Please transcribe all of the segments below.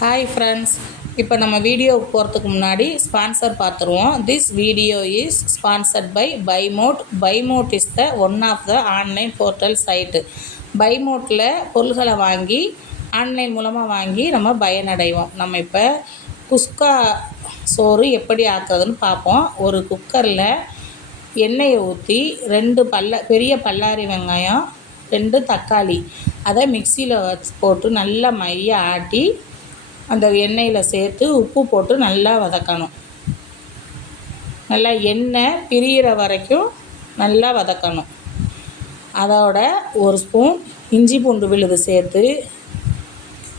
Hi friends, இப்போ நம்ம வீடியோவுக்கு போகிறதுக்கு முன்னாடி ஸ்பான்சர் பார்த்துருவோம். This video is sponsored by Bymot. Bymot is the one of the online portal site. பைமோட்டில் பொருள்களை வாங்கி ஆன்லைன் மூலமாக வாங்கி நம்ம பயனடைவோம். நம்ம இப்போ குஸ்கா சோறு எப்படி ஆக்குறதுன்னு பார்ப்போம். ஒரு குக்கரில் எண்ணெயை ஊற்றி 2 பெரிய பல்லாரி வெங்காயம், 2 தக்காளி, அதை மிக்சியில் போட்டு நல்லா மைய ஆட்டி அந்த எண்ணெயில் சேர்த்து உப்பு போட்டு நல்லா வதக்கணும். நல்லா எண்ணெய் பிரிகிற வரைக்கும் நல்லா வதக்கணும். அதோட 1 ஸ்பூன் இஞ்சி பூண்டு விழுது சேர்த்து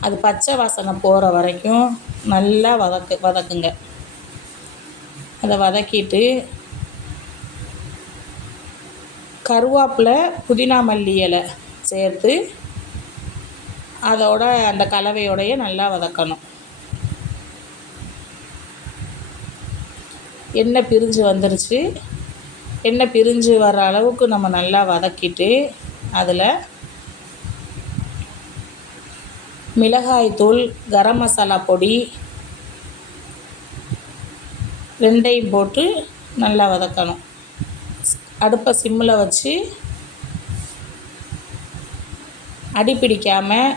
அது பச்சை வாசனை போகிற வரைக்கும் நல்லா வதக்குங்க. அதை வதக்கிட்டு கருவேப்பிலை, புதினா மல்லி இலை சேர்த்து அதோட அந்த கலவையோடைய நல்லா வதக்கணும். எண்ணெய் பிரிஞ்சு வந்துருச்சு. எண்ணெய் பிரிஞ்சு வர அளவுக்கு நம்ம நல்லா வதக்கிட்டு அதில் மிளகாய்த்தூள், கரம் மசாலா பொடி 2யும் போட்டு நல்லா வதக்கணும். அடுப்பை சிம்மில் வச்சு அடி பிடிக்காமல்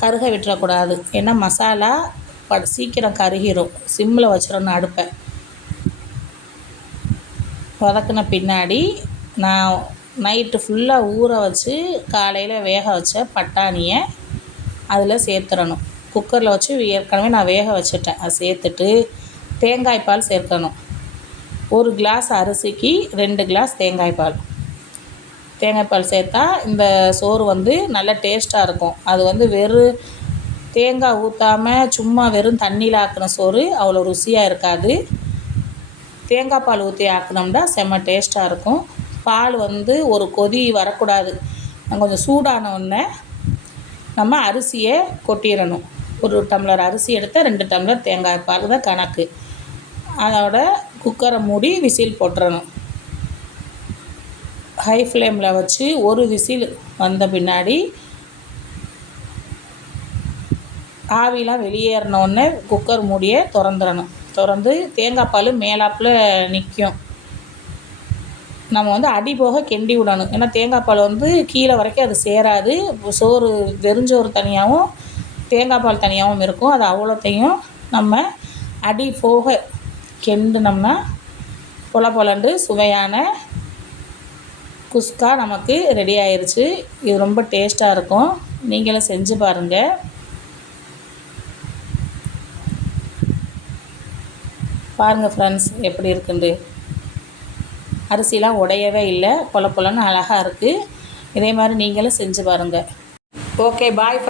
கருக விட்டுறக்கூடாது. ஏன்னா மசாலா சீக்கிரம் கருகிரும். சிம்மில் வச்சிடணும் அடுப்பை. வதக்கின பின்னாடி நான் நைட்டு ஃபுல்லாக ஊற வச்சு காலையில் வேக வச்ச பட்டாணியை அதில் சேர்த்துடணும். குக்கரில் வச்சு ஏற்கனவே நான் வேக வச்சுட்டேன். அதை சேர்த்துட்டு தேங்காய் பால் சேர்க்கணும். 1 கிளாஸ் அரிசிக்கு 2 கிளாஸ் தேங்காய் பால் சேர்த்தா இந்த சோறு நல்ல டேஸ்ட்டாக இருக்கும். அது வெறும் தேங்காய் ஊற்றாமல் சும்மா வெறும் தண்ணியில் ஆக்கின சோறு அவ்வளோ ருசியாக இருக்காது. தேங்காய் பால் ஊற்றி ஆக்கினோம்னா செம்ம டேஸ்ட்டாக இருக்கும். பால் ஒரு கொதி வரக்கூடாது. கொஞ்சம் சூடான உடனே நம்ம அரிசியை கொட்டிடணும். 1 டம்ளர் அரிசி எடுத்தால் 2 டம்ளர் தேங்காய் பால் தான் கணக்கு. அதோட குக்கரை மூடி விசில் போட்டுறணும். ஹை ஃப்ளேமில் வச்சு 1 விசில் வந்த பின்னாடி ஆவிலாம் வெளியேறினோடனே குக்கர் மூடியை திறந்து தேங்காய் பால் மேலாப்பில் நிற்கும். நம்ம அடி போக கிண்டி விடணும். ஏன்னா தேங்காய் பால் கீழே வரைக்கும் அது சேராது. சோறு வெறுஞ்சோறு தனியாகவும் தேங்காய் பால் தனியாகவும் இருக்கும். அது அவ்வளோத்தையும் நம்ம அடி போக கிண்டினோம்னா பொலண்டு சுவையான குஸ்கா நமக்கு ரெடி ஆயிடுச்சு. இது ரொம்ப டேஸ்ட்டாக இருக்கும். நீங்களும் செஞ்சு பாருங்கள். பாருங்கள் ஃப்ரெண்ட்ஸ், எப்படி இருக்குண்டு. அரிசிலாம் உடையவே இல்லை. பொலன்னு அழகாக இருக்குது. இதே மாதிரி நீங்களும் செஞ்சு பாருங்கள். Okay, bye friends.